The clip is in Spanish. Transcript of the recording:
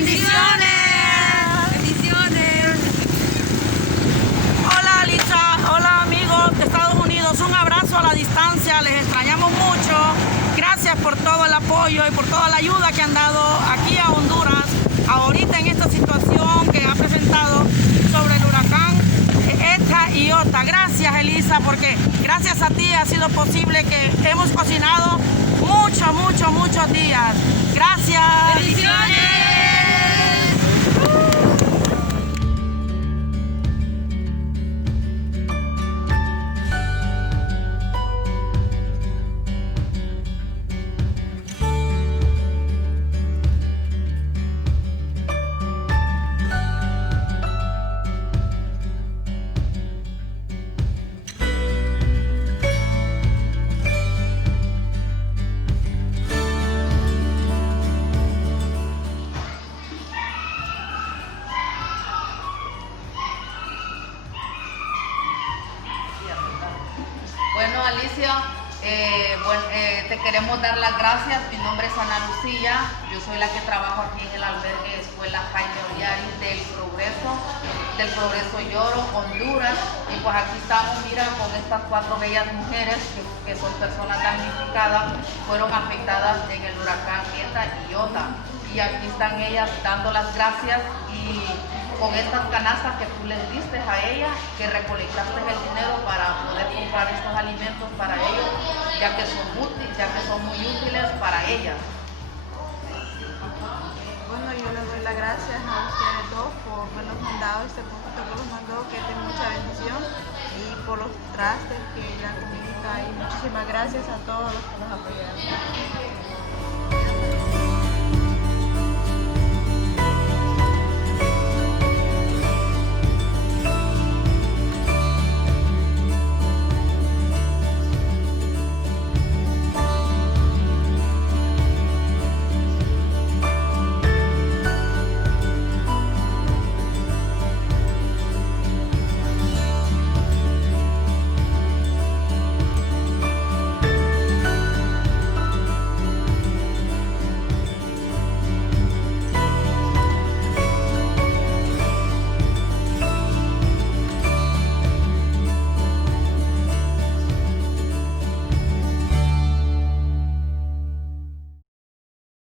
¡Bendiciones! ¡Bendiciones! Hola Lisa, hola amigos de Estados Unidos, un abrazo a la distancia, les extrañamos mucho. Gracias por todo el apoyo y por toda la ayuda que han dado aquí a Honduras, ahorita en esta situación que ha presentado sobre el huracán Eta y Iota. Gracias Elisa, porque gracias a ti ha sido posible que hemos cocinado muchos días. Gracias. ¡Bendiciones! Bueno, Alicia, te queremos dar las gracias. Mi nombre es Ana Lucía, yo soy la que trabajo aquí en el albergue Escuela Jaime Oliari del Progreso Lloro, Honduras. Y pues aquí estamos, mira, con estas 4 bellas mujeres que son personas damnificadas, fueron afectadas en el huracán Eta y Iota. Y aquí están ellas dando las gracias y con estas canastas que tú les diste a ellas, que recolectaste el dinero para poder comprar estos alimentos para ellos, ya que son muy útiles para ellas. Bueno, yo les doy las gracias a ustedes dos por habernos mandado este poquito que los mandó, que es de mucha bendición, y por los trastes, que la comida, y muchísimas gracias a todos los que nos apoyaron.